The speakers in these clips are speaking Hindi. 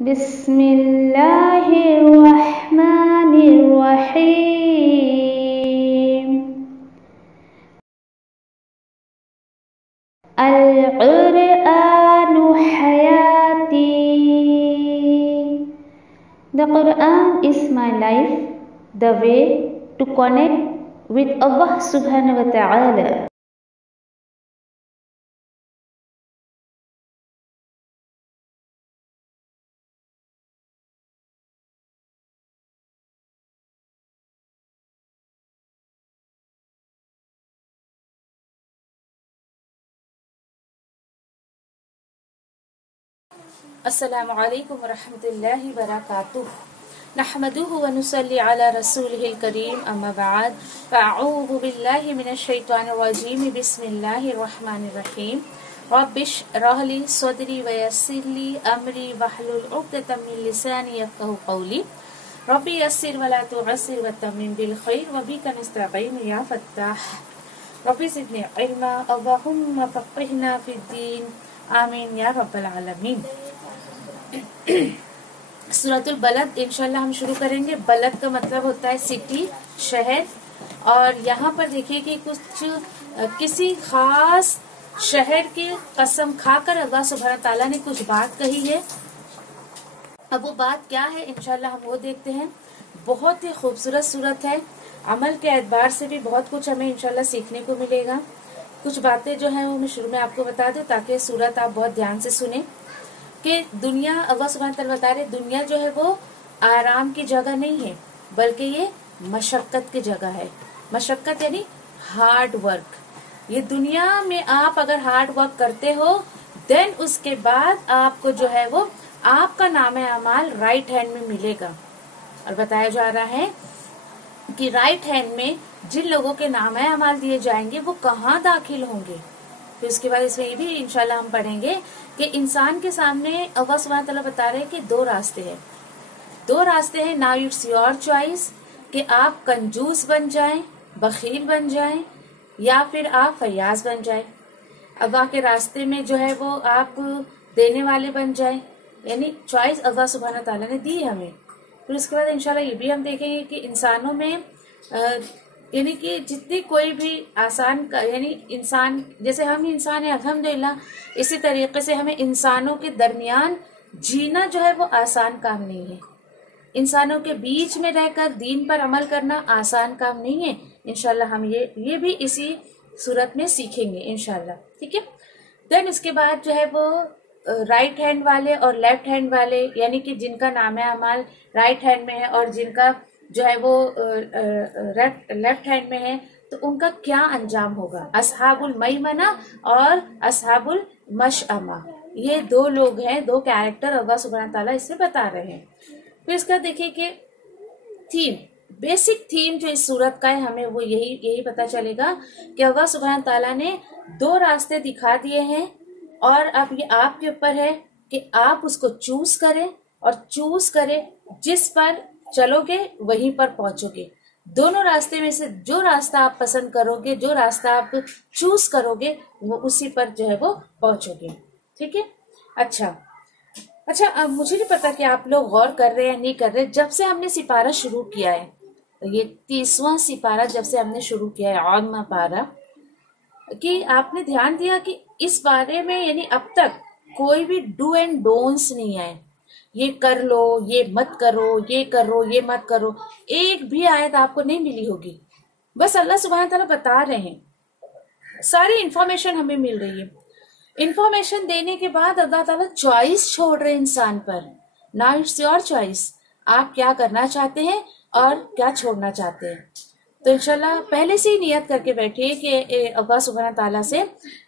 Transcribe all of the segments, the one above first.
बिस्मिल्लाहिर्रहमानिर्रहीम। अल-क़ुरआनु हयाती। The Quran is my life, the way to connect with Allah Subhanahu wa Ta'ala. अस्सलामु अलैकुम वरहमतुल्लाहि वबरकातुह। नहमदुहु व नुसल्ली अला रसूलिहिल करीम, अम्मा बाद, फ़अऊज़ु बिल्लाहि मिनश शैतानिर रजीम, बिस्मिल्लाहिर रहमानिर रहीम। रब्बिश्रह ली सदरी व यस्सिर ली अमरी वहलुल उक़दतम मिन लिसानी यफ़क़हू क़ौली। रब्बी यस्सिर व ला तुअस्सिर व तम्मिम बिल खैर व बिका नस्तईन या फ़त्ताह। रब्बी ज़िदनी इल्मा, अल्लाहुम्मा फ़क़्हिना फ़िद्दीन, आमीन या रब्बल आलमीन। सूरतुल बलद इंशाल्लाह हम शुरू करेंगे। बलद का मतलब होता है सिटी, शहर। और यहाँ पर देखिए कि कुछ किसी खास शहर की कसम खाकर अल्लाह सुब्हानहू तआला ने कुछ बात कही है। अब वो बात क्या है इंशाल्लाह हम वो देखते हैं। बहुत ही खूबसूरत सूरत है। अमल के एतबार से भी बहुत कुछ हमें इंशाल्लाह सीखने को मिलेगा। कुछ बातें जो है वो मैं शुरू में आपको बता दूं ताकि सूरत आप बहुत ध्यान से सुने कि दुनिया, अल्लाह सुब्हानहू तआला बता रहे, दुनिया जो है वो आराम की जगह नहीं है, बल्कि ये मशक्कत की जगह है। मशक्कत यानी हार्ड वर्क। ये दुनिया में आप अगर हार्ड वर्क करते हो, देन उसके बाद आपको जो है वो आपका नाम अमाल राइट हैंड में मिलेगा। और बताया जा रहा है कि राइट हैंड में जिन लोगों के नाम अमाल दिए जाएंगे वो कहाँ दाखिल होंगे। फिर उसके बाद इसमें ये भी इंशाल्लाह हम पढ़ेंगे कि इंसान के सामने अल्लाह सुब्हानहू तआला बता रहे हैं कि दो रास्ते हैं। दो रास्ते हैं। नाउ इट्स योर चॉइस कि आप कंजूस बन जाएं, बखील बन जाएं, या फिर आप फयाज बन जाएं। अल्लाह के रास्ते में जो है वो आप देने वाले बन जाएं। यानी चॉइस अल्लाह सुब्हानहू तआला ने दी है हमें। फिर उसके बाद इंशाल्लाह ये भी हम देखेंगे कि इंसानों में यानी कि जितनी कोई भी आसान यानी इंसान, जैसे हम इंसान है अल्हम्दुलिल्लाह, इसी तरीके से हमें इंसानों के दरमियान जीना जो है वो आसान काम नहीं है। इंसानों के बीच में रहकर दीन पर अमल करना आसान काम नहीं है। इंशाल्लाह हम ये भी इसी सूरत में सीखेंगे इंशाल्लाह। ठीक है। देन उसके बाद जो है वो राइट हैंड वाले और लेफ्ट हैंड वाले, यानी कि जिनका नाम अमाल राइट हैंड में है और जिनका जो है वो लेफ्ट हैंड में है, तो उनका क्या अंजाम होगा। असहाबुल मैमना और असहाबुल मशअमा, ये दो लोग हैं, दो कैरेक्टर अल्लाह सुब्हानहू तआला इससे बता रहे हैं। फिर इसका देखिए कि थीम, बेसिक थीम जो इस सूरत का है, हमें वो यही पता चलेगा कि अल्लाह सुब्हानहू तआला ने दो रास्ते दिखा दिए हैं और अब ये आपके ऊपर है कि आप उसको चूज करें और चूज करें जिस पर चलोगे वहीं पर पहुंचोगे। दोनों रास्ते में से जो रास्ता आप पसंद करोगे, जो रास्ता आप चूज करोगे, वो उसी पर जो है वो पहुंचोगे। ठीक है। अच्छा, अब मुझे नहीं पता कि आप लोग गौर कर रहे हैं या नहीं कर रहे। जब से हमने सिपारा शुरू किया है, ये 30वां सिपारा जब से हमने शुरू किया है, आम्मा पारा, कि आपने ध्यान दिया कि इस बारे में यानी अब तक कोई भी डू एंड डोंट्स नहीं आए। ये कर लो, ये मत करो, ये करो, ये मत करो, एक भी आयत आपको नहीं मिली होगी। बस अल्लाह सुब्हानहू तआला बता रहे हैं, सारी इंफॉर्मेशन हमें मिल रही है। इंफॉर्मेशन देने के बाद अल्लाह ताला चॉइस छोड़ रहे इंसान पर। नाउ इट्स योर चॉइस, आप क्या करना चाहते हैं और क्या छोड़ना चाहते हैं। तो इंशाल्लाह पहले से ही नियत करके बैठिए कि अल्लाह सुब्हानहू तआला से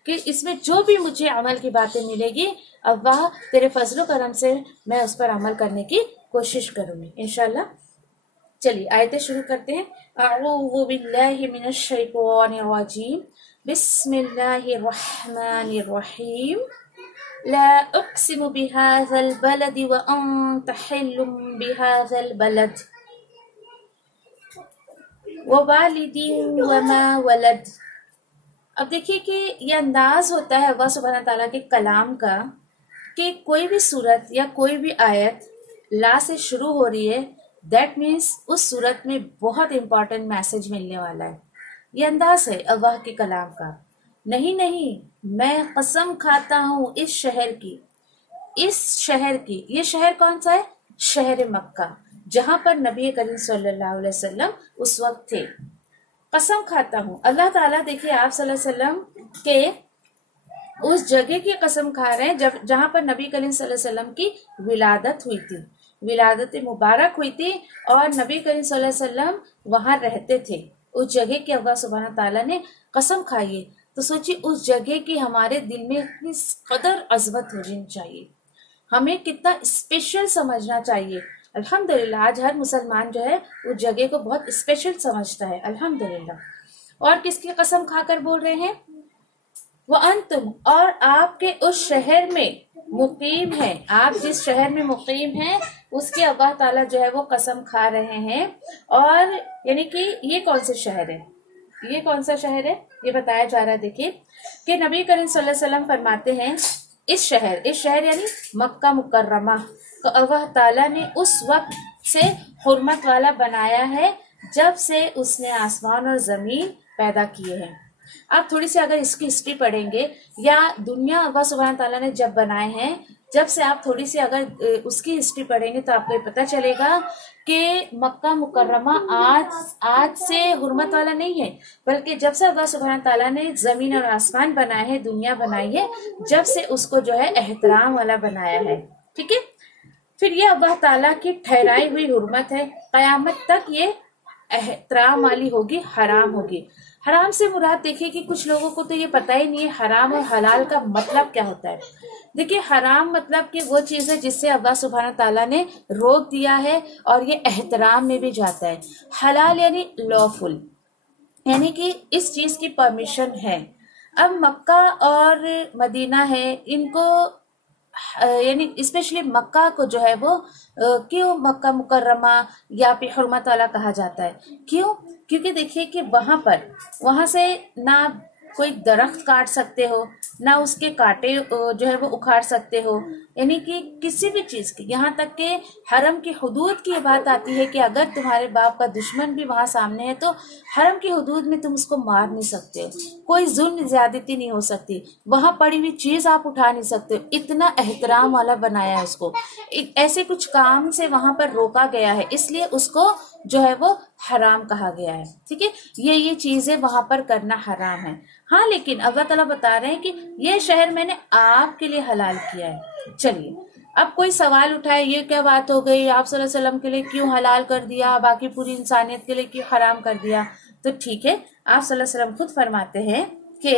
कि इसमें जो भी मुझे अमल की बातें मिलेगी, अल्लाह तेरे फजलो करम से मैं उस पर अमल करने की कोशिश करूंगी इंशाल्लाह। चलिए आयतें शुरू करते हैं। अऊज़ु बिल्लाहि मिनश शैतानिर रजीम, बिस्मिल्लाहिर रहमानिर रहीम। ला उक़्सिमु बिहाज़ल बलदि व अंत हिल्लुम बिहाज़ल बलद व वालिदिन व मा वलद। अब देखिए कि ये अंदाज होता है अल्लाह सुब्हानहू तआला के कलाम का कि कोई भी सूरत या कोई भी आयत ला से शुरू हो रही है, दैट मीन्स उस सूरत में बहुत इंपॉर्टेंट मैसेज मिलने वाला है। ये अंदाज है अल्लाह के कलाम का। नहीं नहीं, मैं कसम खाता हूं इस शहर की, इस शहर की। ये शहर कौन सा है? शहर मक्का, जहां पर नबी करीम सल्लल्लाहु अलैहि वसल्लम उस वक्त थे। कसम खाता हूं, अल्लाह ताला देखिए आप सल्लल्लाहु अलैहि वसल्लम के उस जगह की कसम खा रहे हैं जहां पर नबी करीम सल्लल्लाहु अलैहि वसल्लम की विलादत हुई थी, विलादत मुबारक हुई थी, और नबी करीम सल्लल्लाहु अलैहि वसल्लम वहां रहते थे। उस जगह की अल्लाह सुब्हानहू ताला ने कसम खाई है। तो सोचिए उस जगह की हमारे दिल में इतनी कदर अजमत होनी चाहिए, हमें कितना स्पेशल समझना चाहिए। अल्हम्दुलिल्लाह आज हर मुसलमान जो है उस जगह को बहुत स्पेशल समझता है, अल्हम्दुलिल्लाह। और किसकी कसम खाकर बोल रहे हैं? वह अंतुम, और आपके उस शहर में मुकीम है, आप जिस शहर में मुकीम हैं उसके अल्लाह ताला जो है वो कसम खा रहे हैं। और यानी कि ये कौन सा शहर है, ये कौन सा शहर है ये बताया जा रहा है। देखिए कि नबी करीम सल्लल्लाहु अलैहि वसल्लम फरमाते हैं इस शहर यानी मक्का मुकर्रमा को अल्लाह ताला ने उस वक्त से हुर्मत वाला बनाया है जब से उसने आसमान और जमीन पैदा किए हैं। आप थोड़ी सी अगर इसकी हिस्ट्री पढ़ेंगे या दुनिया अल्लाह सुब्हान ताला ने जब बनाए हैं, जब से आप थोड़ी सी अगर उसकी हिस्ट्री पढ़ेंगे तो आपको पता चलेगा कि मक्का मुकर्रमा आज से हुर्मत वाला नहीं है, बल्कि जब से अल्लाह सुब्हान ताला ने जमीन और आसमान बनाए हैं, दुनिया बनाई है, जब से उसको जो है एहतराम वाला बनाया है। ठीक है, फिर ये अल्लाह ताला की ठहराई हुई हुर्मत है, कयामत तक ये एहतराम वाली होगी, हराम होगी। हराम से मुराद देखिए कि कुछ लोगों को तो ये पता ही नहीं है हराम और हलाल का मतलब क्या होता है। देखिए हराम मतलब कि वो चीज है जिससे अल्लाह सुब्हान ताला ने रोक दिया है और ये एहतराम में भी जाता है। हलाल यानी लॉफुल, यानी कि इस चीज की परमिशन है। अब मक्का और मदीना है, इनको यानी स्पेशली मक्का को जो है वो क्यों मक्का मुकर्रमा या फिर हुर्मत वाला कहा जाता है? क्यों? क्योंकि देखिए कि वहां से ना कोई दरख्त काट सकते हो, ना उसके कांटे जो है वो उखाड़ सकते हो, यानी कि किसी भी चीज की, यहाँ तक के हरम की हुदूद की बात आती है कि अगर तुम्हारे बाप का दुश्मन भी वहां सामने है तो हरम की हुदूद में तुम उसको मार नहीं सकते, कोई जुल्म ज्यादती नहीं हो सकती, वहां पड़ी हुई चीज आप उठा नहीं सकते, इतना एहतराम वाला बनाया है उसको। ऐसे कुछ काम से वहां पर रोका गया है, इसलिए उसको जो है वो हराम कहा गया है। ठीक है, ये चीजें वहां पर करना हराम है। हाँ, लेकिन अल्लाह ताला बता रहे हैं कि ये शहर मैंने आपके लिए हलाल किया है। चलिए, अब कोई सवाल उठाए ये क्या बात हो गई, आप सल्लल्लाहु अलैहि वसल्लम के लिए क्यों हलाल कर दिया, बाकी पूरी इंसानियत के लिए क्यों हराम कर दिया? तो ठीक है, आप सल्लल्लाहु अलैहि वसल्लम खुद फरमाते हैं कि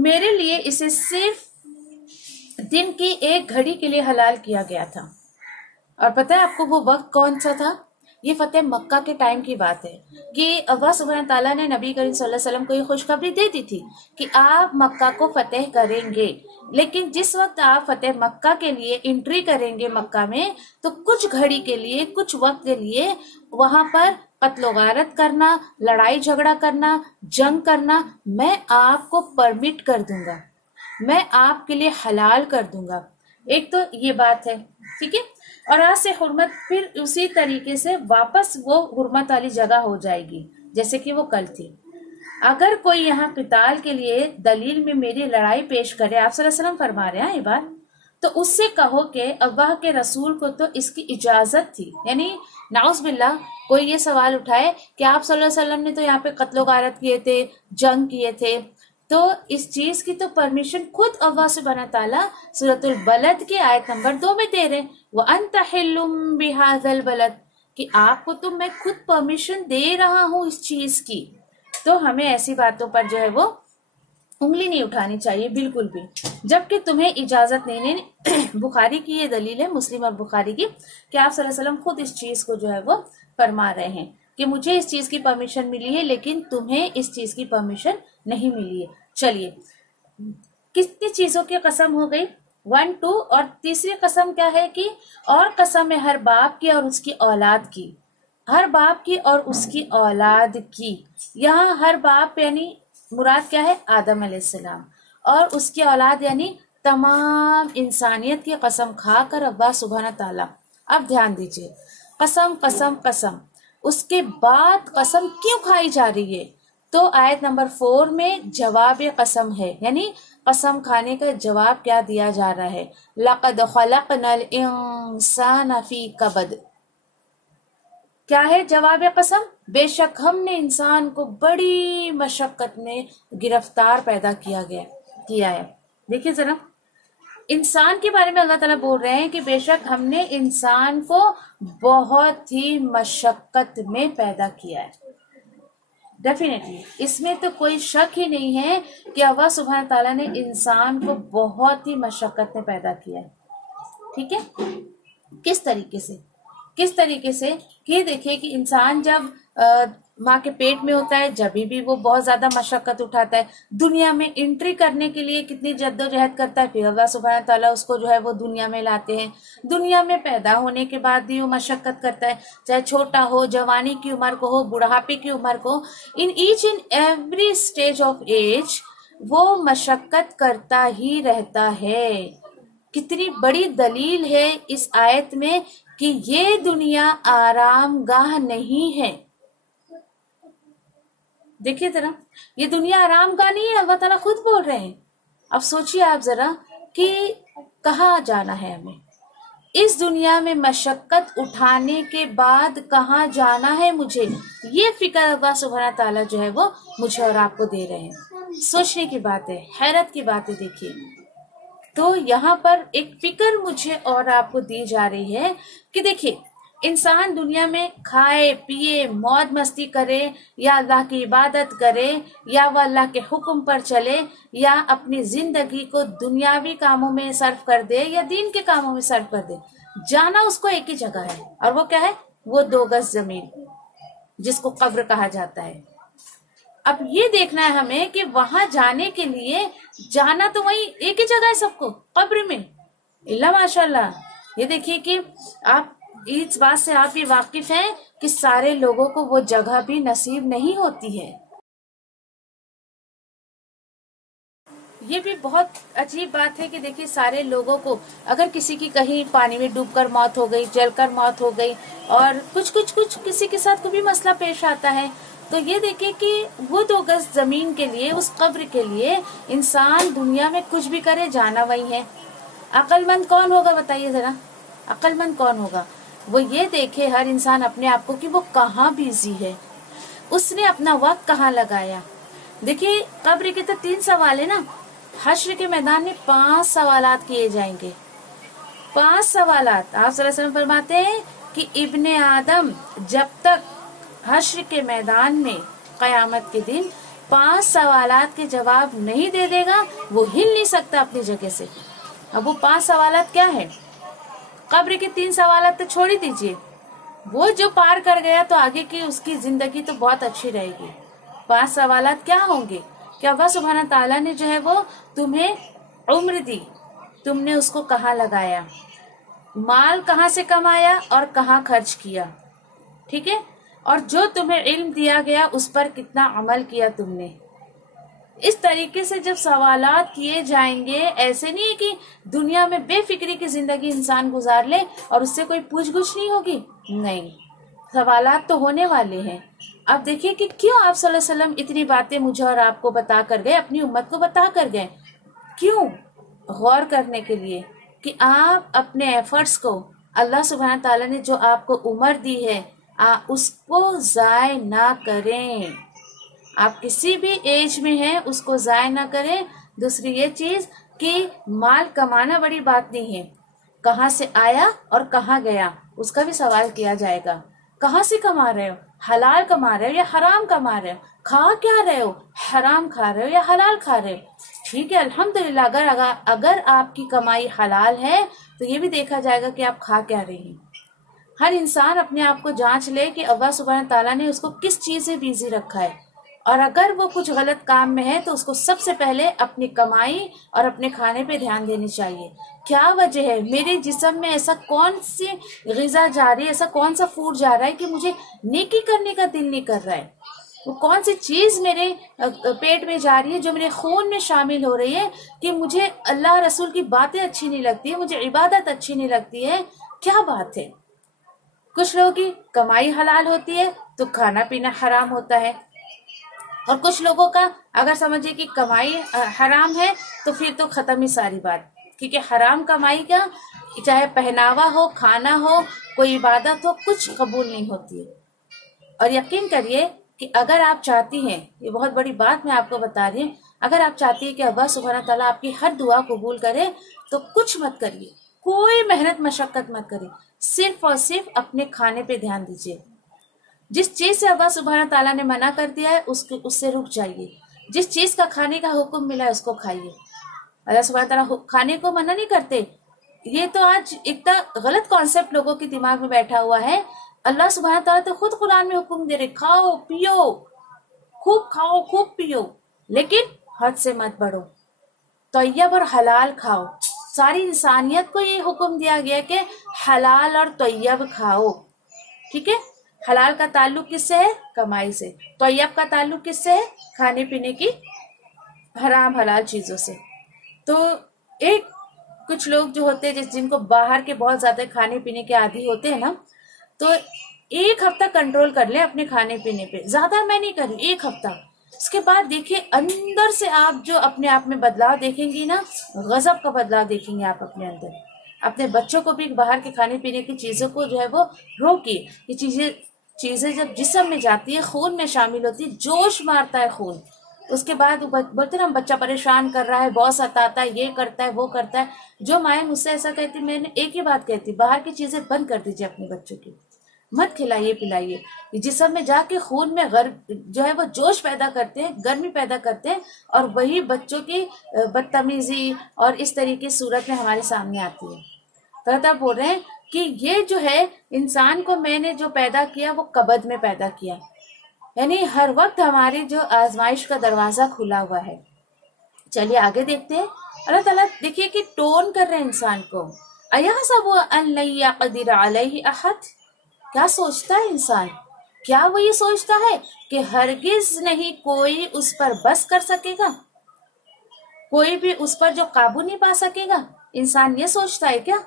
मेरे लिए इसे सिर्फ दिन की एक घड़ी के लिए हलाल किया गया था। और पता है आपको वो वक्त कौन सा था? ये फतेह मक्का के टाइम की बात है कि अल्लाह सुब्हान ताला ने नबी करीम सल्लल्लाहु अलैहि वसल्लम को ये खुशखबरी दे दी थी कि आप मक्का को फतेह करेंगे। लेकिन जिस वक्त आप फतेह मक्का के लिए एंट्री करेंगे मक्का में, तो कुछ घड़ी के लिए, कुछ वक्त के लिए वहां पर कत्लो गारत करना, लड़ाई झगड़ा करना, जंग करना मैं आपको परमिट कर दूंगा, मैं आपके लिए हलाल कर दूंगा। एक तो ये बात है, ठीक है। और आज से हुर्मत फिर उसी तरीके से वापस वो हुर्मत वाली जगह हो जाएगी जैसे कि वो कल थी। अगर कोई यहाँ किताल के लिए दलील में मेरी लड़ाई पेश करे, आप सल्लल्लाहु अलैहि वसल्लम फरमा रहे हैं ये बात, तो उससे कहो कि अल्लाह के रसूल को तो इसकी इजाजत थी। यानी नाउज़ बिल्लाह कोई ये सवाल उठाए कि आप सल्लल्लाहु अलैहि वसल्लम ने तो यहाँ पे कत्लो गारत किए थे, जंग किए थे, तो इस चीज की तो परमिशन खुद अल्लाह सुब्हानहू ताला सूरतुल बलद के आयत नंबर 2 में दे रहे, व अंता हिल्लुम बिहाज़ल बलद, कि आपको तो मैं खुद परमिशन दे रहा हूँ इस चीज की। तो हमें ऐसी बातों पर जो है वो उंगली नहीं उठानी चाहिए बिल्कुल भी, जबकि तुम्हें इजाजत नहीं। बुखारी की ये दलील है, मुस्लिम और बुखारी की, कि आप सल्लल्लाहु अलैहि वसल्लम खुद इस चीज को जो है वो फरमा रहे हैं कि मुझे इस चीज की परमिशन मिली है लेकिन तुम्हें इस चीज की परमिशन नहीं मिली है। चलिए, कितनी चीजों की कसम हो गई? 1 2। और तीसरी कसम क्या है कि और कसम है हर बाप की और उसकी औलाद की, हर बाप की और उसकी औलाद की। यहाँ हर बाप यानी मुराद क्या है? आदम अलैहिस्सलाम, और उसकी औलाद यानी तमाम इंसानियत की कसम खाकर अल्लाह सुब्हान ताला, अब ध्यान दीजिए, कसम कसम कसम, उसके बाद कसम क्यों खाई जा रही है? तो आयत नंबर 4 में जवाब कसम है, यानी कसम खाने का जवाब क्या दिया जा रहा है? लक़द खलक़नल इंसान फी कबद। क्या है जवाब कसम? बेशक हमने इंसान को बड़ी मशक्कत में गिरफ्तार पैदा किया है। देखिए जरा, इंसान के बारे में अल्लाह ताला बोल रहे हैं कि बेशक हमने इंसान को बहुत ही मशक्कत में पैदा किया है। डेफिनेटली इसमें तो कोई शक ही नहीं है कि अल्लाह सुब्हान ताला ने इंसान को बहुत ही मशक्कत में पैदा किया है। ठीक है, किस तरीके से कि देखिए कि इंसान जब माँ के पेट में होता है जब भी वो बहुत ज्यादा मशक्कत उठाता है, दुनिया में एंट्री करने के लिए कितनी जद्दोजहद करता है, फिर अल्लाह सुब्हान ताला उसको जो है वो दुनिया में लाते हैं। दुनिया में पैदा होने के बाद भी वो मशक्कत करता है, चाहे छोटा हो, जवानी की उम्र को हो, बुढ़ापे की उम्र को, in each and every stage of age वो मशक्कत करता ही रहता है। कितनी बड़ी दलील है इस आयत में कि ये दुनिया आरामगाह नहीं है। देखिए जरा, ये दुनिया आरामगाह नहीं है, अल्लाह ताला खुद बोल रहे हैं। अब सोचिए आप जरा कि कहाँ जाना है हमें, इस दुनिया में मशक्कत उठाने के बाद कहाँ जाना है मुझे, ये फिक्र अल्लाह सुब्हान ताला जो है वो मुझे और आपको दे रहे हैं। सोचने की बात है, हैरत की बात है। देखिए तो यहाँ पर एक फिक्र मुझे और आपको दी जा रही है कि देखिए इंसान दुनिया में खाए पिए मौज मस्ती करे, या अल्लाह की इबादत करे, या वह अल्लाह के हुक्म पर चले, या अपनी जिंदगी को दुनियावी कामों में सर्फ कर दे या दीन के कामों में सर्फ कर दे, जाना उसको एक ही जगह है, और वो क्या है? वो 2 गज जमीन, जिसको कब्र कहा जाता है। अब ये देखना है हमें कि वहां जाने के लिए जाना तो वही एक ही जगह है सबको, कब्र में। इल्ला माशाल्लाह, ये देखिए कि आप इस बात से आप भी वाकिफ हैं कि सारे लोगों को वो जगह भी नसीब नहीं होती है। ये भी बहुत अजीब बात है कि देखिए सारे लोगों को, अगर किसी की कहीं पानी में डूबकर मौत हो गई, जलकर मौत हो गई, और कुछ किसी के साथ कोई भी मसला पेश आता है, तो ये देखिए कि वो 2 गज जमीन के लिए, उस कब्र के लिए इंसान दुनिया में कुछ भी करे, जाना वही है। अक्लमंद कौन होगा बताइए जरा, अक्लमंद कौन होगा? वो ये देखे हर इंसान अपने आप को कि वो कहाँ बिजी है, उसने अपना वक्त कहाँ लगाया। देखिए कब्र के तो 3 सवाल है ना, हश्र के मैदान में 5 सवालात किए जाएंगे। 5 सवालात। आप सल्लल्लाहु अलैहि वसल्लम फरमाते हैं कि इब्ने आदम जब तक हश्र के मैदान में कयामत के दिन 5 सवालात के जवाब नहीं दे देगा, वो हिल नहीं सकता अपनी जगह से। अब वो 5 सवालात क्या है? कब्र के 3 सवालात तो छोड़ ही दीजिए, वो जो पार कर गया तो आगे की उसकी जिंदगी तो बहुत अच्छी रहेगी। 5 सवालात क्या होंगे? कि अल्लाह सुब्हान ताला ने जो है वो तुम्हें उम्र दी, तुमने उसको कहाँ लगाया, माल कहाँ से कमाया और कहाँ खर्च किया, ठीक है, और जो तुम्हें इल्म दिया गया उस पर कितना अमल किया तुमने। इस तरीके से जब सवालात किए जाएंगे, ऐसे नहीं है कि दुनिया में बेफिक्री की जिंदगी इंसान गुजार ले और उससे कोई पूछ-गुछ नहीं होगी, नहीं, सवालात तो होने वाले हैं। अब देखिए कि क्यों आप सल्लल्लाहु अलैहि वसल्लम इतनी बातें मुझे और आपको बता कर गए, अपनी उम्मत को बता कर गए। क्यों? गौर करने के लिए कि आप अपने एफर्ट्स को, अल्लाह सुब्हान ताला ने जो आपको उम्र दी है, उसको जाय ना करें। आप किसी भी एज में हैं, उसको जाय ना करें। दूसरी ये चीज कि माल कमाना बड़ी बात नहीं है, कहाँ से आया और कहाँ गया उसका भी सवाल किया जाएगा। कहाँ से कमा रहे हो? हलाल कमा रहे हो या हराम कमा रहे हो? खा क्या रहे हो? हराम खा रहे हो या हलाल खा रहे हो? ठीक है, अल्हम्दुलिल्लाह, अगर आपकी कमाई हलाल है तो ये भी देखा जाएगा कि आप खा क्या रहे हैं। हर इंसान अपने आप को जांच ले कि अल्लाह सुब्हान ताला ने उसको किस चीज से बिजी रखा है, और अगर वो कुछ गलत काम में है तो उसको सबसे पहले अपनी कमाई और अपने खाने पे ध्यान देनी चाहिए। क्या वजह है? मेरे जिस्म में ऐसा कौन सी ग़िज़ा जा रही है, ऐसा कौन सा फूड जा रहा है कि मुझे नेकी करने का दिल नहीं कर रहा है? वो कौन सी चीज मेरे पेट में जा रही है, जो मेरे खून में शामिल हो रही है कि मुझे अल्लाह रसूल की बातें अच्छी नहीं लगती है, मुझे इबादत अच्छी नहीं लगती है। क्या बात है। कुछ लोगों की कमाई हलाल होती है तो खाना पीना हराम होता है, और कुछ लोगों का अगर समझिए कि कमाई हराम है तो फिर तो खत्म ही सारी बात, क्योंकि हराम कमाई का चाहे पहनावा हो, खाना हो, कोई इबादत हो, कुछ कबूल नहीं होती है। और यकीन करिए कि अगर आप चाहती हैं, ये बहुत बड़ी बात मैं आपको बता रही हूँ, अगर आप चाहती हैं कि अल्लाह सुब्हानहू तआला आपकी हर दुआ कबूल करे तो कुछ मत करिए, कोई मेहनत मशक्कत मत करिए, सिर्फ और सिर्फ अपने खाने पे ध्यान दीजिए। जिस चीज से अल्लाह सुब्हानहू तआला ने मना कर दिया है उससे रुक जाइए। जिस चीज का खाने का हुक्म मिला है उसको खाइए। अल्लाह सुब्हानहू तआला खाने को मना नहीं करते। ये तो आज इतना गलत कॉन्सेप्ट लोगों के दिमाग में बैठा हुआ है। अल्लाह सुब्हानहू तआला तो खुद कुरान में हुक्म दे रहे, खाओ पियो, खूब खाओ खूब पियो, लेकिन हद से मत बढ़ो, तैयब और हलाल खाओ। सारी इंसानियत को ये हुक्म दिया गया कि हलाल और तैयब खाओ। ठीक है। हलाल का ताल्लुक किससे है? कमाई से। तैयब का ताल्लुक किससे है? खाने पीने की हराम हलाल चीजों से। तो एक कुछ लोग जो होते हैं जिनको बाहर के बहुत ज्यादा खाने पीने के आदी होते हैं ना, तो एक हफ्ता कंट्रोल कर ले अपने खाने पीने पे। ज्यादा मैं नहीं कर रही, एक हफ्ता। उसके बाद देखिए अंदर से आप जो अपने आप में बदलाव देखेंगी ना, गजब का बदलाव देखेंगे आप अपने अंदर। अपने बच्चों को भी बाहर के खाने पीने की चीजों को जो है वो रोकिए। ये चीजें जब जिस्म में जाती है, खून में शामिल होती है, जोश मारता है खून। उसके बाद बोलते ना बच्चा परेशान कर रहा है, बहुत सताता है, ये करता है वो करता है। जो माए मुझसे ऐसा कहती, मैंने एक ही बात कहती, बाहर की चीजें बंद कर दीजिए अपने बच्चों की, मत खिलाइए पिलाइए। जिस्म में जाके खून में जो है वो जोश पैदा करते हैं, गर्मी पैदा करते हैं, और वही बच्चों की बदतमीजी और इस तरीके सूरत में हमारे सामने आती है। तो बोल रहे हैं कि ये जो है इंसान को मैंने जो पैदा किया वो कबद में पैदा किया, यानी हर वक्त हमारी जो आजमाइश का दरवाजा खुला हुआ है। चलिए आगे देखते हैं। अल्लाह ताला देखिए कि टोन कर रहे हैं इंसान को, अयहसबु अन लन यक़दिर अलैहि अहद। क्या सोचता है इंसान? क्या वो ये सोचता है कि हरगिज नहीं कोई उस पर बस कर सकेगा, कोई भी उस पर जो काबू नहीं पा सकेगा? इंसान ये सोचता है क्या?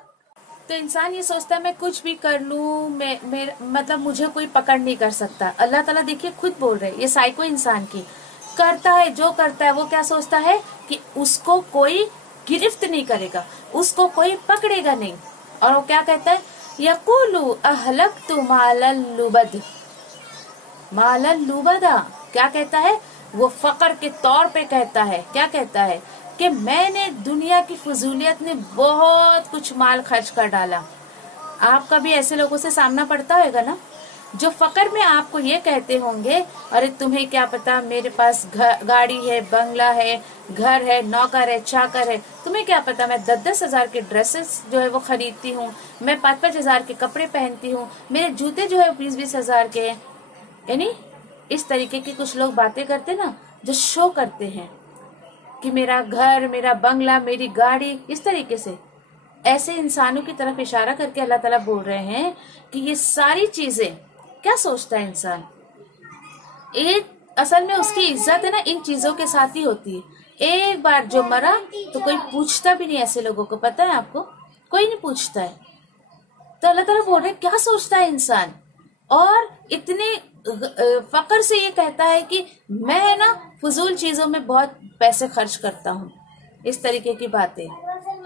तो इंसान ये सोचता है मैं कुछ भी कर लूं, मतलब मुझे कोई पकड़ नहीं कर सकता। अल्लाह ताला देखिए खुद बोल रहे हैं, ये साइको इंसान की करता है, जो करता है वो क्या सोचता है कि उसको कोई गिरफ्त नहीं करेगा, उसको कोई पकड़ेगा नहीं। और वो क्या कहता है? यक़ूलु अहलक्तु मालन लुबद। मालन लुबदा क्या कहता है? वो फकर के तौर पे कहता है, क्या कहता है कि मैंने दुनिया की फजूलियत में बहुत कुछ माल खर्च कर डाला। आपका भी ऐसे लोगों से सामना पड़ता होगा ना, जो फकर में आपको ये कहते होंगे, अरे तुम्हें क्या पता, मेरे पास गाड़ी है, बंगला है, घर है, नौकर है, चाकर है, तुम्हें क्या पता, मैं 10-10 हजार के ड्रेसेस जो है वो खरीदती हूँ, मैं 5-5 हजार के कपड़े पहनती हूँ, मेरे जूते जो है 20-20 हजार के। यानी इस तरीके की कुछ लोग बातें करते ना, जो शो करते हैं कि मेरा घर, मेरा बंगला, मेरी गाड़ी, इस तरीके से ऐसे इंसानों की तरफ इशारा करके अल्लाह ताला बोल रहे हैं कि ये सारी चीजें क्या सोचता है इंसान? एक असल में उसकी इज्जत है ना इन चीजों के साथ ही होती है। एक बार जो मरा तो कोई पूछता भी नहीं, ऐसे लोगों को पता है आपको, कोई नहीं पूछता है। तो अल्लाह ताला बोल रहे हैं क्या सोचता है इंसान, और इतने फकर से ये कहता है कि मैं ना फजूल चीजों में बहुत पैसे खर्च करता हूँ। इस तरीके की बातें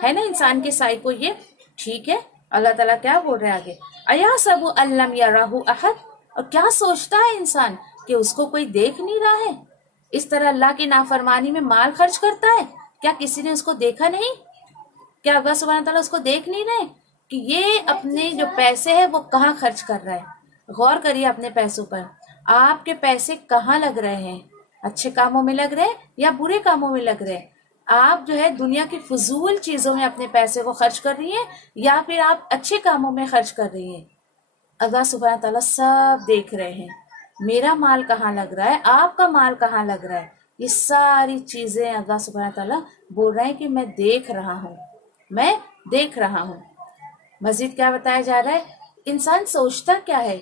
है ना इंसान के साइको ये। ठीक है, अल्लाह ताला क्या बोल रहे हैं आगे? अयहसबु अल्लम यरहु अहद। और क्या सोचता है इंसान कि उसको कोई देख नहीं रहा है? इस तरह अल्लाह की नाफरमानी में माल खर्च करता है, क्या किसी ने उसको देखा नहीं? क्या अल्लाह सुब्हानहू तआला उसको देख नहीं रहे कि ये अपने जो पैसे है वो कहाँ खर्च कर रहा है? गौर करिए अपने पैसों पर, आपके पैसे कहाँ लग रहे हैं? अच्छे कामों में लग रहे हैं या बुरे कामों में लग रहे हैं? आप जो है दुनिया की फजूल चीजों में अपने पैसे को खर्च कर रही हैं या फिर आप अच्छे कामों में खर्च कर रही हैं? अल्लाह सुब्हानहू तआला सब देख रहे हैं, मेरा माल कहाँ लग रहा है, आपका माल कहाँ लग रहा है। ये सारी चीजें अल्लाह सुब्हानहू तआला बोल रहे हैं कि मैं देख रहा हूँ, मैं देख रहा हूँ। मजीद क्या बताया जा रहा है? इंसान सोचता क्या है,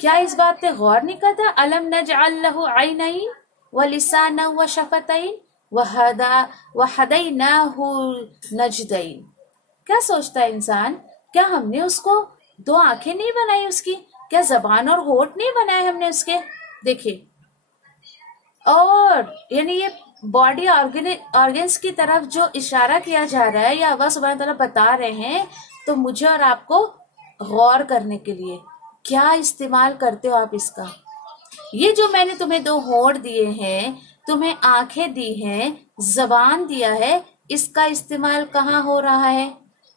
क्या इस बात पे गौर नहीं करता? अलम नजअल लहू ऐनैन व लिसाना व शफतैन व हदैनाहु नजदैन। क्या सोचता है इंसान? क्या हमने उसको दो आंखें नहीं बनाई उसकी? क्या जबान और होठ नहीं बनाए हमने उसके? देखिए, और यानी ये बॉडी ऑर्गन्स की तरफ जो इशारा किया जा रहा है, या अल्लाह सुब्हानहू तआला बता रहे हैं, तो मुझे और आपको गौर करने के लिए क्या इस्तेमाल करते हो आप इसका। ये जो मैंने तुम्हें दो होठ दिए हैं, तुम्हें आंखें दी हैं, जबान दिया है, इसका इस्तेमाल कहाँ हो रहा है?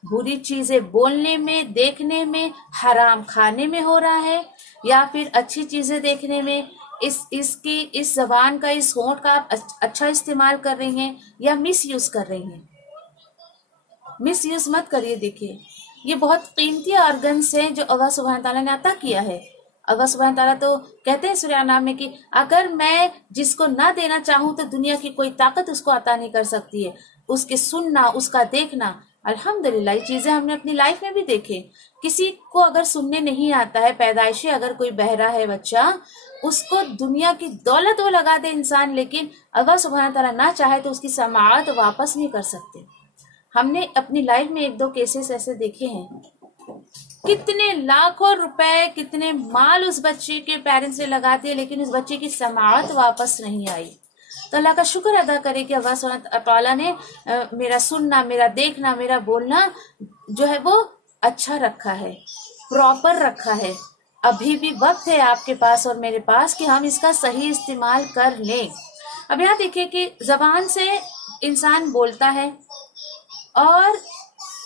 बुरी चीजें बोलने में, देखने में, हराम खाने में हो रहा है, या फिर अच्छी चीजें देखने में? इस जबान का, इस होंठ का आप अच्छा इस्तेमाल कर रही हैं या मिस यूज कर रही हैं? मिस यूज मत करिए। देखिए, ये बहुत कीमती ऑर्गन्स हैं जो अल्लाह सुब्हानहू तआला ने अता किया है। अल्लाह सुब्हानहू तआला तो कहते हैं सूरह अनाम में कि अगर मैं जिसको ना देना चाहूं तो दुनिया की कोई ताकत उसको अता नहीं कर सकती है। उसके सुनना, उसका देखना, अल्हम्दुलिल्लाह ये चीजें हमने अपनी लाइफ में भी देखे। किसी को अगर सुनने नहीं आता है, पैदाइशी अगर कोई बहरा है बच्चा, उसको दुनिया की दौलत वो लगा दे इंसान, लेकिन अल्लाह सुब्हानहू तआला ना चाहे तो उसकी समाअत वापस नहीं कर सकते। हमने अपनी लाइफ में एक दो केसेस ऐसे देखे हैं। कितने लाखों रुपए, कितने माल उस बच्चे के पेरेंट्स ने लगा दिए, लेकिन उस बच्चे की समाअत वापस नहीं आई। तो अल्लाह का शुक्र अदा करे कि अल्लाह सुब्हानहू तआला ने मेरा सुनना, मेरा देखना, मेरा बोलना जो है वो अच्छा रखा है, प्रॉपर रखा है। अभी भी वक्त है आपके पास और मेरे पास कि हम इसका सही इस्तेमाल कर लें। अब यहाँ देखिए कि जबान से इंसान बोलता है, और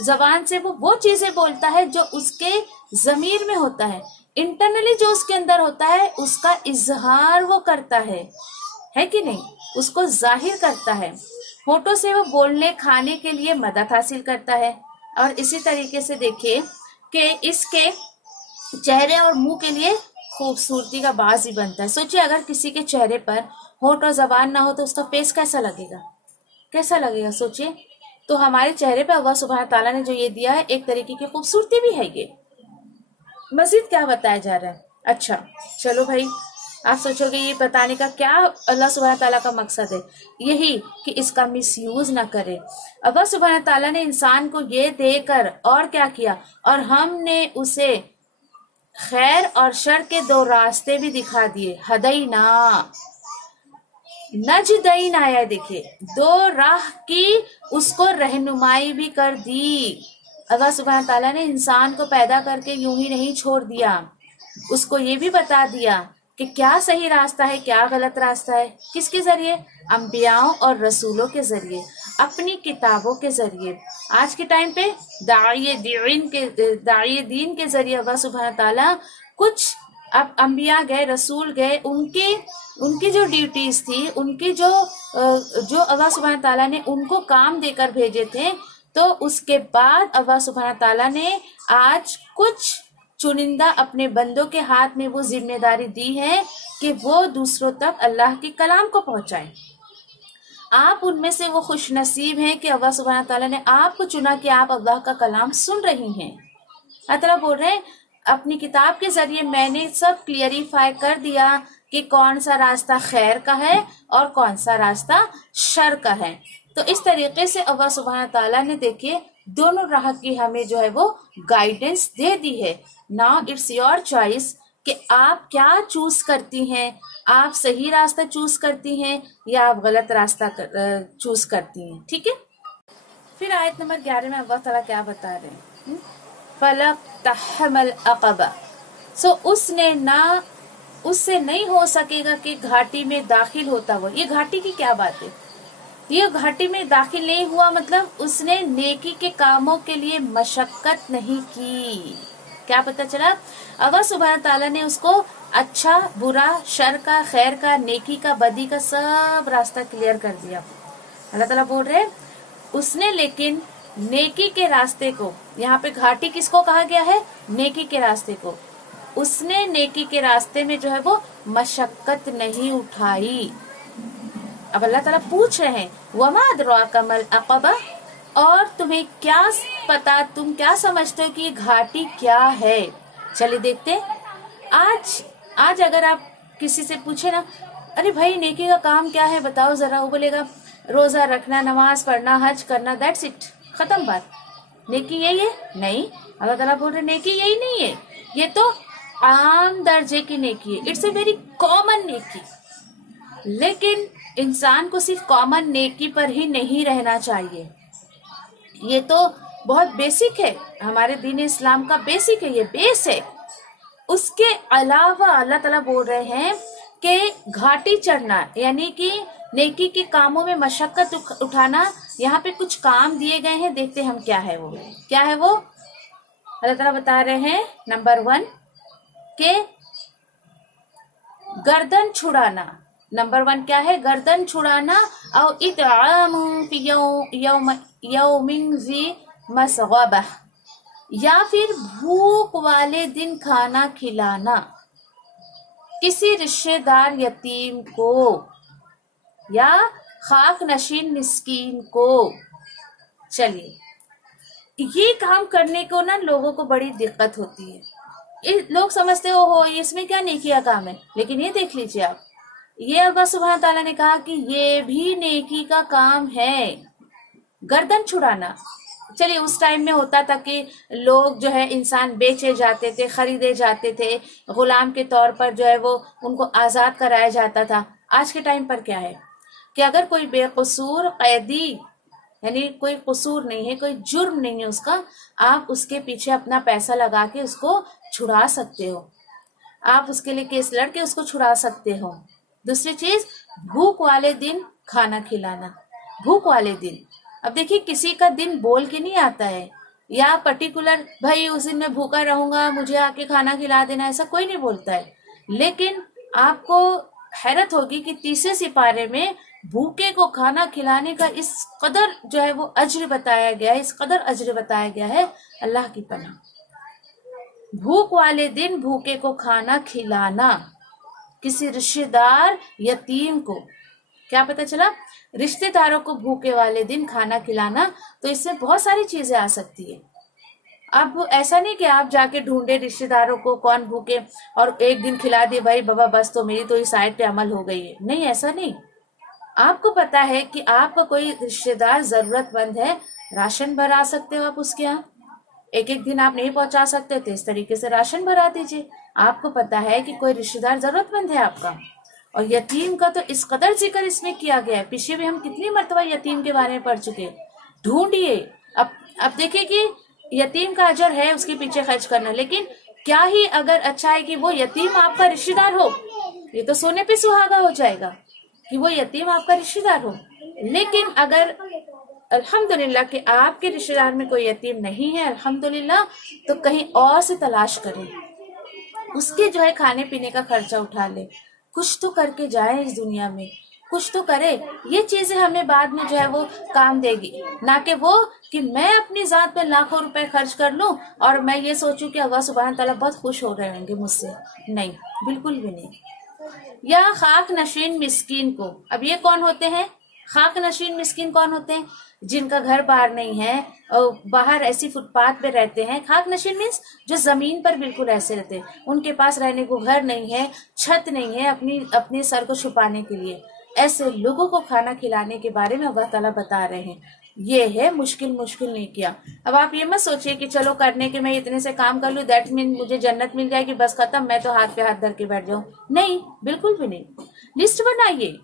जबान से वो चीजें बोलता है जो उसके जमीर में होता है, इंटरनली जो उसके अंदर होता है, उसका इजहार वो करता है कि नहीं? उसको जाहिर करता है। होठों से वो बोलने, खाने के लिए मदद हासिल करता है। और इसी तरीके से देखिए कि इसके चेहरे और मुंह के लिए खूबसूरती का बाज ही बनता है। सोचिए, अगर किसी के चेहरे पर होठ और जबान ना हो तो उसका फेस कैसा लगेगा? कैसा लगेगा सोचिए। तो हमारे चेहरे पे अल्लाह सुब्हानहू तआला ने जो ये दिया है, एक तरीके की खूबसूरती भी है। ये मजीद क्या बताया जा रहा है? अच्छा चलो भाई, आप सोचोगे ये बताने का क्या अल्लाह सुब्हानहू तआला का मकसद है? यही कि इसका मिसयूज ना करे। अल्लाह सुब्हानहू तआला ने इंसान को ये देकर और क्या किया, और हमने उसे खैर और शर के दो रास्ते भी दिखा दिए। हदैना, नजदैन आया, देखिए दो राह की उसको रहनुमाई भी कर दी। अल्लाह सुब्हानहू तआला ने इंसान को पैदा करके यूं ही नहीं छोड़ दिया, उसको ये भी बता दिया कि क्या सही रास्ता है, क्या गलत रास्ता है। किसके जरिए? अंबियाओं और रसूलों के जरिए, अपनी किताबों के जरिए। आज के टाइम पे दाई दीन के जरिए अल्लाह सुब्हानहू तआला कुछ, अब अंबिया गए, रसूल गए, उनकी जो ड्यूटीज थी, उनकी जो अल्लाह सुब्हानहू तआला ने उनको काम देकर भेजे थे, तो उसके बाद अल्लाह सुब्हानहू तआला ने आज कुछ चुनिंदा अपने बंदों के हाथ में वो जिम्मेदारी दी है कि वो दूसरों तक अल्लाह के कलाम को पहुंचाएं। आप उनमें से वो खुश नसीब हैं कि अल्लाह सुब्हानहू तआला ने आपको चुना कि आप अल्लाह का कलाम सुन रही हैं। अल्लाह तआला बोल रहे हैं, अपनी किताब के जरिए मैंने सब क्लियरिफाई कर दिया कि कौन सा रास्ता खैर का है और कौन सा रास्ता शर का है। तो इस तरीके से अल्लाह सुब्हानहू तआला ने देखिए दोनों राह की हमें जो है वो गाइडेंस दे दी है। नाउ इट्स योर चॉइस कि आप क्या चूज करती हैं। आप सही रास्ता चूज करती हैं या आप गलत रास्ता चूज करती हैं। ठीक है, फिर आयत नंबर 11 में अल्लाह ताला क्या बता रहे हैं? फलक तहमल अक़बा, सो उससे नहीं हो सकेगा कि घाटी में दाखिल होता हुआ। ये घाटी की क्या बात है? ये घाटी में दाखिल नहीं हुआ मतलब उसने नेकी के कामों के लिए मशक्कत नहीं की। क्या पता चला? अल्लाह सुब्हानहू तआला ने उसको अच्छा, बुरा, शर का, खैर का, नेकी का, बदी का सब रास्ता क्लियर कर दिया। अल्लाह ताला बोल रहे उसने लेकिन नेकी के रास्ते को, यहाँ पे घाटी किसको कहा गया है? नेकी के रास्ते को। उसने नेकी के रास्ते में जो है वो मशक्कत नहीं उठाई। अब अल्लाह ताला पूछ रहे हैं वमा अदराका मल अक़बा, और तुम्हें क्या पता, तुम क्या समझते हो कि ये घाटी क्या है? चलिए देखते हैं। आज अगर आप किसी से पूछे ना, अरे भाई नेकी का काम क्या है बताओ जरा, वो बोलेगा रोजा रखना, नमाज पढ़ना, हज करना, दैट्स इट, खत्म बात। नेकी यही है? नहीं, अल्लाह ताला बोल रहे नेकी यही नहीं है, ये तो आम दर्जे की नेकी है, इट्स ए वेरी कॉमन नेकी। लेकिन इंसान को सिर्फ कॉमन नेकी पर ही नहीं रहना चाहिए, ये तो बहुत बेसिक है, हमारे दीन इस्लाम का बेसिक है, ये बेस है। उसके अलावा अल्लाह ताला बोल रहे हैं कि घाटी चढ़ना, यानी कि नेकी के कामों में मशक्कत उठाना, यहाँ पे कुछ काम दिए गए हैं, देखते हम क्या है वो। क्या है वो? अल्लाह ताला बता रहे हैं नंबर 1 के गर्दन छुड़ाना। नंबर 1 क्या है? गर्दन छुड़ाना। और इत्आमुन फी यौमिन ज़ी मसग़बह, या फिर भूख वाले दिन खाना खिलाना किसी रिश्तेदार यतीम को या खाक नशीन मिस्कीन को। चलिए, ये काम करने को ना लोगों को बड़ी दिक्कत होती है, लोग समझते हो इसमें क्या नेकी का काम है, लेकिन ये देख लीजिए आप, ये अल्लाह सुब्हान ताला ने कहा कि ये भी नेकी का काम है, गर्दन छुड़ाना। चलिए, उस टाइम में होता था कि लोग जो है इंसान बेचे जाते थे, खरीदे जाते थे, गुलाम के तौर पर जो है वो उनको आजाद कराया जाता था। आज के टाइम पर क्या है कि अगर कोई बेकसूर कैदी, यानी कोई कसूर नहीं है, कोई जुर्म नहीं है उसका, आप उसके पीछे अपना पैसा लगा के उसको छुड़ा सकते हो, आप उसके लिए केस लड़के उसको छुड़ा सकते हो। दूसरी चीज, भूख वाले दिन खाना खिलाना। भूख वाले दिन, अब देखिए किसी का दिन बोल के नहीं आता है, या पर्टिकुलर भाई उस दिन मैं भूखा रहूंगा मुझे आके खाना खिला देना, ऐसा कोई नहीं बोलता है। लेकिन आपको हैरत होगी कि 30वें सिपारे में भूखे को खाना खिलाने का इस कदर जो है वो अज्र बताया गया है, इस कदर अज्र बताया गया है, अल्लाह की पनाह। भूख वाले दिन भूखे को खाना खिलाना किसी रिश्तेदार यतीम को। क्या पता चला? रिश्तेदारों को भूखे वाले दिन खाना खिलाना, तो इसमें बहुत सारी चीजें आ सकती है। अब ऐसा नहीं कि आप जाके ढूंढे रिश्तेदारों को कौन भूखे और एक दिन खिला दे, भाई बाबा बस तो मेरी तो इस साइड पे अमल हो गई है। नहीं, ऐसा नहीं। आपको पता है कि आपका कोई रिश्तेदार जरूरतमंद है, राशन भरा सकते हो आप उसके यहाँ। एक एक दिन आप नहीं पहुंचा सकते तो इस तरीके से राशन भरा दीजिए। आपको पता है कि कोई रिश्तेदार जरूरतमंद है आपका। और यतीम का तो इस कदर जिक्र इसमें किया गया है, पीछे भी हम कितनी मर्तबा यतीम के बारे में पढ़ चुके। ढूंढिए। अब देखिए कि यतीम का अजर है उसके पीछे खर्च करना, लेकिन क्या ही अगर अच्छा है कि वो यतीम आपका रिश्तेदार हो, ये तो सोने पे सुहागा हो जाएगा कि वो यतीम आपका रिश्तेदार हो। लेकिन अगर अल्हम्दुलिल्लाह कि आपके रिश्तेदार में कोई यतीम नहीं है, अल्हम्दुलिल्लाह, तो कहीं और से तलाश करें, उसके जो है खाने पीने का खर्चा उठा ले, कुछ तो करके जाए इस दुनिया में, कुछ तो करे। ये चीजें हमें बाद में जो है वो काम देगी, ना कि वो कि मैं अपनी जात पे लाखों रुपए खर्च कर लूं और मैं ये सोचूं कि अल्लाह सुब्हान ताला बहुत खुश हो रहे होंगे मुझसे। नहीं, बिल्कुल भी नहीं। या खाक नशीन मिस्कीन को। अब ये कौन होते हैं? खाक नशीन मिस्कीन कौन होते हैं? जिनका घर बार नहीं है और बाहर ऐसी फुटपाथ पे रहते हैं। खाक नशीन मीन्स जो जमीन पर बिल्कुल ऐसे रहते हैं, उनके पास रहने को घर नहीं है, छत नहीं है अपनी सर को छुपाने के लिए। ऐसे लोगों को खाना खिलाने के बारे में अल्लाह ताला बता रहे हैं। ये है मुश्किल नहीं किया। अब आप ये मत सोचिए कि चलो करने के मैं इतने से काम कर लूं दैट मीन मुझे जन्नत मिल जाएगी, बस खत्म, मैं तो हाथ पे हाथ धर के बैठ जाऊं। नहीं, बिल्कुल भी नहीं। लिस्ट बनाइए।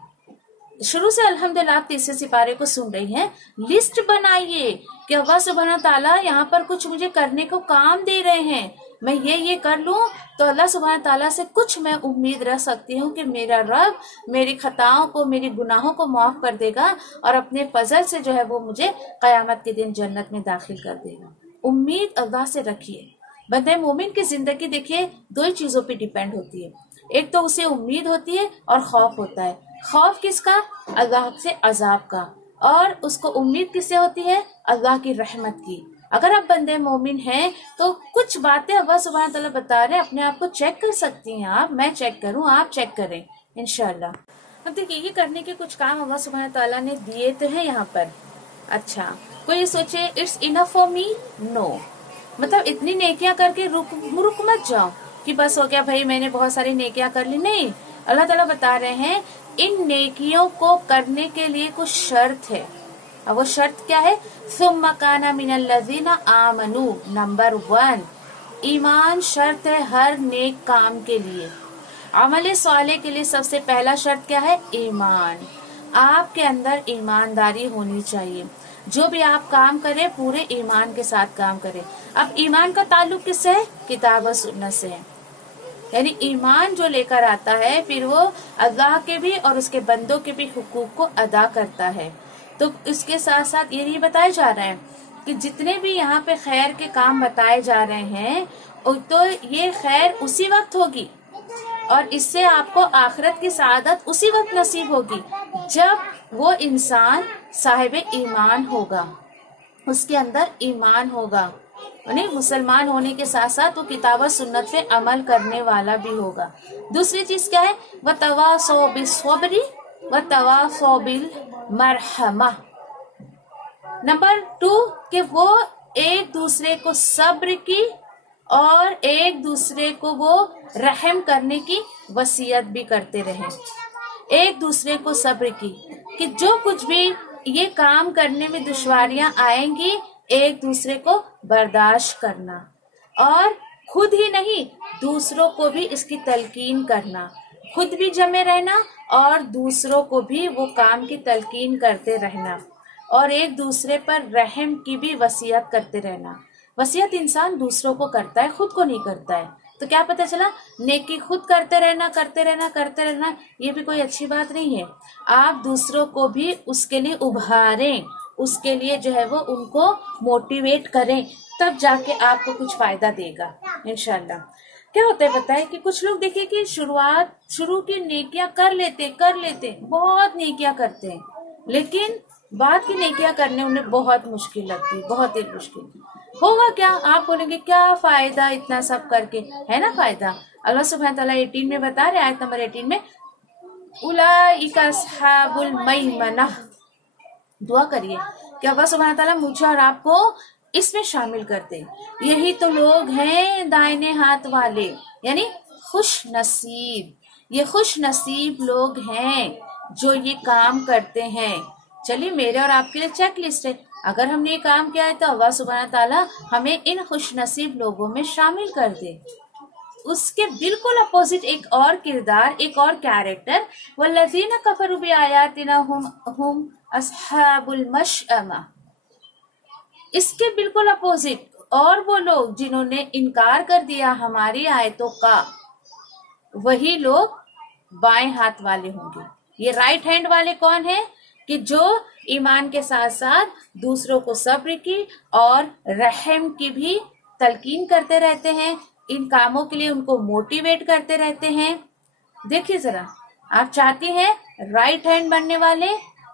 शुरू से अल्हम्दुलिल्लाह आप 30वें सिपारे को सुन रही हैं। लिस्ट बनाइए कि अल्लाह सुब्हान ताला यहाँ पर कुछ मुझे करने को काम दे रहे हैं, मैं ये कर लूं तो अल्लाह सुब्हान ताला से कुछ मैं उम्मीद रख सकती हूँ कि मेरा रब मेरी खताओं को, मेरी गुनाहों को माफ कर देगा और अपने फजल से जो है वो मुझे कयामत के दिन जन्नत में दाखिल कर देगा। उम्मीद अल्लाह से रखिए। बंदे मोमिन की जिंदगी देखिए 2 ही चीजों पे डिपेंड होती है। एक तो उसे उम्मीद होती है और खौफ होता है। खौफ किसका? अल्लाह से अजाब का। और उसको उम्मीद किससे होती है? अल्लाह की रहमत की। अगर आप बंदे मोमिन हैं तो कुछ बातें अल्लाह सुब्हान तआला बता रहे हैं, अपने आप को चेक कर सकती हैं आप, मैं चेक करूं, आप चेक करें इंशाल्लाह। अब देखिए ये करने के कुछ काम अल्लाह सुब्हान तआला ने दिए तो हैं यहाँ पर। अच्छा, कोई ये सोचे it's enough for me? No, मतलब इतनी नेकियां करके रुक मत जाओ कि बस हो गया भाई मैंने बहुत सारी नेकियां कर ली। नहीं, अल्लाह ताला बता रहे हैं इन नेकियों को करने के लिए कुछ शर्त है। अब वो शर्त क्या है? सुम्मा काना मिनल लज़ीना आमनू। नंबर 1, ईमान शर्त है हर नेक काम के लिए। अमल साले के लिए सबसे पहला शर्त क्या है? ईमान। आपके अंदर ईमानदारी होनी चाहिए। जो भी आप काम करें पूरे ईमान के साथ काम करें। अब ईमान का ताल्लुक किससे है? किताब और सुन्नत से है। यानी ईमान जो लेकर आता है फिर वो अल्लाह के भी और उसके बंदों के भी हुकूक को अदा करता है। तो इसके साथ साथ ये नहीं बताया जा रहा है कि जितने भी यहाँ पे खैर के काम बताए जा रहे हैं तो ये खैर उसी वक्त होगी और इससे आपको आखिरत की सादत उसी वक्त नसीब होगी जब वो इंसान साहिब ईमान होगा, उसके अंदर ईमान होगा। यानी मुसलमान होने के साथ साथ वो किताब और सुन्नत पे अमल करने वाला भी होगा। दूसरी चीज क्या है? वतवासौ बिस्सब्री वतवासौ बिल मरहमा। नंबर 2 कि वो एक दूसरे को सब्र की और एक दूसरे को वो रहम करने की वसीयत भी करते रहे। एक दूसरे को सब्र की कि जो कुछ भी ये काम करने में दुश्वारियां आएंगी एक दूसरे को बर्दाश्त करना और खुद ही नहीं दूसरों को भी इसकी तलकीन करना, खुद भी जमे रहना और दूसरों को भी वो काम की तलकीन करते रहना और एक दूसरे पर रहम की भी वसीयत करते रहना। वसीयत इंसान दूसरों को करता है, खुद को नहीं करता है। तो क्या पता चला? नेकी खुद करते रहना ये भी कोई अच्छी बात नहीं है। आप दूसरों को भी उसके लिए उभारें, उसके लिए जो है वो उनको मोटिवेट करें, तब जाके आपको कुछ फायदा देगा इंशाल्लाह। क्या होता है पता है कि कुछ लोग देखिए कि शुरू की नेकियां कर लेते बहुत नेकियां करते हैं, लेकिन बाद की नेकियां करने उन्हें बहुत मुश्किल लगती है, बहुत ही मुश्किल। होगा क्या? आप बोलेंगे क्या फायदा इतना सब करके? है ना फायदा। अल्लाह सुब्हानहू तआला 18 में बता रहे, आयत नंबर 18 में, उलाइका अस्हाबुल मैमना। दुआ करिए कि अल्लाह सुब्हानहू तआला मुझे और आपको इसमें शामिल कर दे। यही तो लोग हैं दाहिने हाथ वाले, यानी खुश नसीब। ये खुश नसीब लोग हैं जो ये काम करते हैं। चलिए मेरे और आपके लिए चेक लिस्ट है, अगर हमने ये काम किया है तो अल्लाह सुब्हानहू तआला हमें इन खुश नसीब लोगों में शामिल कर दे। उसके बिल्कुल अपोजिट एक और किरदार, एक और कैरेक्टर, वल्लज़ीना कफरू बिआयातिना हुम अस्हाबुल मशअमा। इसके बिल्कुल अपोजिट और वो लोग जिन्होंने इनकार कर दिया हमारी आयतों का, वही लोग बाएं हाथ वाले होंगे। ये राइट हैंड वाले कौन है? कि जो ईमान के साथ साथ दूसरों को सब्र की और रहम की भी तलकीन करते रहते हैं, इन कामों के लिए उनको मोटिवेट करते रहते हैं। देखिए जरा, आप चाहती हैं राइट हैंड बनने वाले,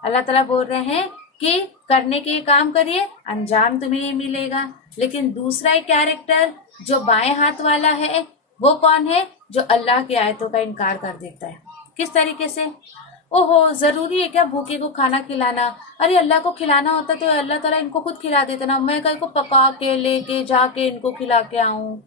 अल्लाह ताला बोल रहे हैं कि करने के काम करिए, अंजाम तुम्हें नहीं मिलेगा। लेकिन दूसरा एक कैरेक्टर जो बाएं हाथ वाला है वो कौन है? जो अल्लाह की आयतों का इनकार कर देता है। किस तरीके से? ओहो, जरूरी है क्या भूखे को खाना खिलाना? अरे अल्लाह को खिलाना होता तो अल्लाह ताला इनको खुद खिला देता ना, मैं कल को पका के लेके जाके इनको खिला के आऊं।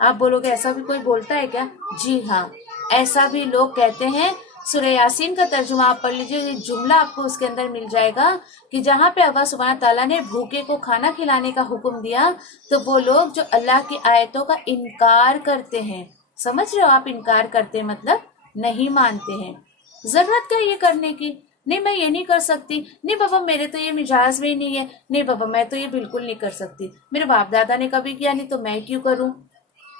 आप बोलोगे ऐसा भी कोई बोलता है क्या? जी हाँ, ऐसा भी लोग कहते हैं। सूरह यासीन का तर्जुमा आप पढ़ लीजिए, जुमला आपको उसके अंदर मिल जाएगा कि जहाँ पे अल्लाह सुब्हानहू तआला ने भूखे को खाना खिलाने का हुक्म दिया तो वो लोग जो अल्लाह की आयतों का इनकार करते हैं, समझ रहे हो आप? इनकार करते मतलब नहीं मानते हैं। जरूरत क्या ये करने की? नहीं मैं ये नहीं कर सकती, नहीं बाबा मेरे तो ये मिजाज में ही नहीं है, नहीं बाबा मैं तो ये बिल्कुल नहीं कर सकती, मेरे बाप दादा ने कभी किया नहीं तो मैं क्यों करूं।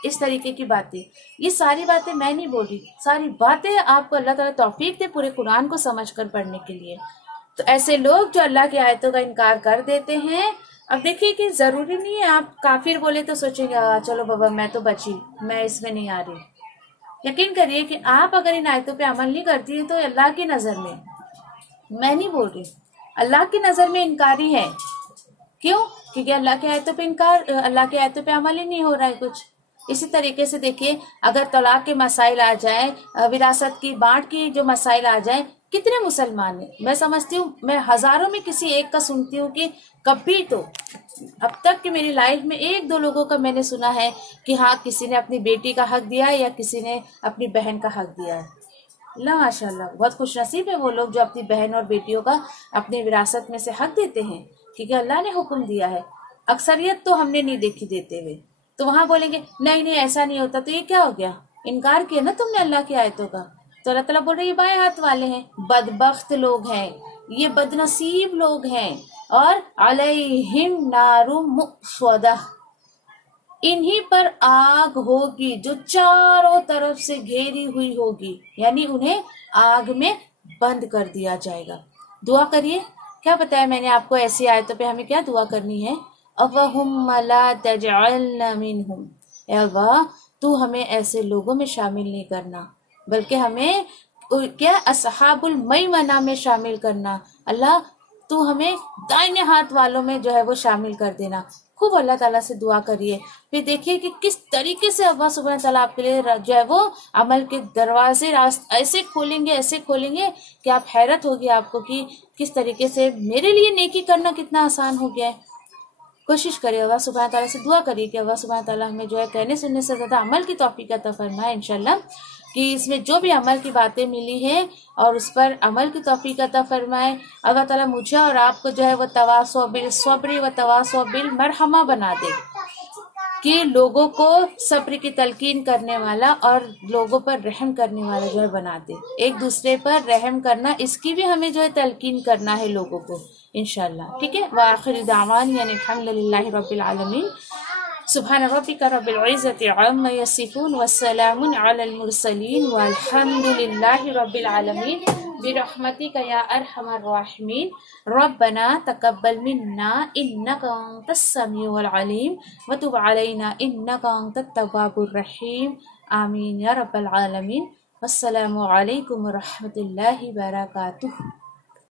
इस तरीके की बातें, ये सारी बातें मैं नहीं बोल रही, सारी बातें आपको अल्लाह ताला तौफीक दे पूरे कुरान को समझकर पढ़ने के लिए। तो ऐसे लोग जो अल्लाह की आयतों का इनकार कर देते हैं, अब देखिए कि जरूरी नहीं है आप काफिर बोले तो सोचेंगे चलो बाबा मैं तो बची, मैं इसमें नहीं आ रही। यकीन करिए कि आप अगर इन आयतों पे अमल नहीं करती हैं तो अल्लाह की नजर में, मैं नहीं बोल रही, अल्लाह की नजर में इनकारी है। क्यों? क्योंकि अल्लाह की आयतों पे इनकार, अल्लाह की आयतों पे अमल ही नहीं हो रहा है कुछ। इसी तरीके से देखिए, अगर तलाक के मसाइल आ जाए, विरासत की बांट की जो मसाइल आ जाए, कितने मुसलमान हैं? मैं समझती हूँ, मैं हजारों में किसी एक का सुनती हूँ कि कभी तो अब तक की मेरी लाइफ में एक दो लोगों का मैंने सुना है कि हाँ किसी ने अपनी बेटी का हक दिया है या किसी ने अपनी बहन का हक दिया है। अल्लाह माशाल्लाह, बहुत खुशनसीब है वो लोग जो अपनी बहन और बेटियों का अपनी विरासत में से हक देते हैं, क्योंकि अल्लाह ने हुक्म दिया है। अक्सरियत तो हमने नहीं देखी देते हुए। तो वहां बोलेंगे नहीं नहीं ऐसा नहीं होता, तो ये क्या हो गया? इनकार किया ना तुमने अल्लाह की आयतों का। तो अल्लाह ताला बोल रहे ये बाएं हाथ वाले हैं, बदबख्त लोग हैं, ये बदनसीब लोग हैं। और अलैहिम नारुम मुक़स्वदा, इन्हीं पर आग होगी जो चारों तरफ से घेरी हुई होगी, यानी उन्हें आग में बंद कर दिया जाएगा। दुआ करिए, क्या बताया मैंने आपको ऐसी आयतों पे हमें क्या दुआ करनी है? अवहुम्मा ला तजअलना मिनहुम, ए अल्लाह तू हमें ऐसे लोगों में शामिल नहीं करना, बल्कि हमें क्या असहाबुल मैमना में शामिल करना। अल्लाह तू हमें दाहिने हाथ वालों में जो है वो शामिल कर देना। खूब अल्लाह ताला से दुआ करिए। फिर देखिए कि किस तरीके से अल्लाह सुब्हान ताला आपके लिए जो है वो अमल के दरवाजे ऐसे खोलेंगे कि आप हैरत होगी आपको कि किस तरीके से मेरे लिए नेकी करना कितना आसान हो गया है। कोशिश करिए, अल्लाह सुब्हान ताला से दुआ करिए कि अल्लाह सुब्हान ताला हमें जो है कहने सुनने से ज्यादा अमल की तौफीक अता फरमाए इंशाल्लाह, कि इसमें जो भी अमल की बातें मिली है और उस पर अमल की तौफीक अता फरमाए। अल्लाह ताला मुझे और आपको जो है वो तवासो बिल सब्र व तवासो बिल मरहमा बना दे, कि लोगों को सब्र की तलकीन करने वाला और लोगों पर रहम करने वाला जो है बना दे। एक दूसरे पर रहम करना, इसकी भी हमें जो है तलकीन करना है लोगों को इंशाल्लाह। ठीक है, व आखिर दावानी अल्हम्दुलिल्लाहि रब्बिल आलमीन। सुब्हान रब्बिका रब्बिल इज्जति अम्मा यसिफून वस्सलामुन अलल मुरसलीन वल्हम्दुलिल्लाहि रब्बिल आलमीन बिरहमतिका या अरहमर राहिमीन। रब्बना तकब्बल मिन्ना इन्नका अंतस समीउल अलीम व तुब अलैना इन्नका अंतत तव्वाबुर रहीम। आमीन या रब्बल आलमीन। वस्सलामु अलैकुम व रहमतुल्लाहि व बरकातुहू।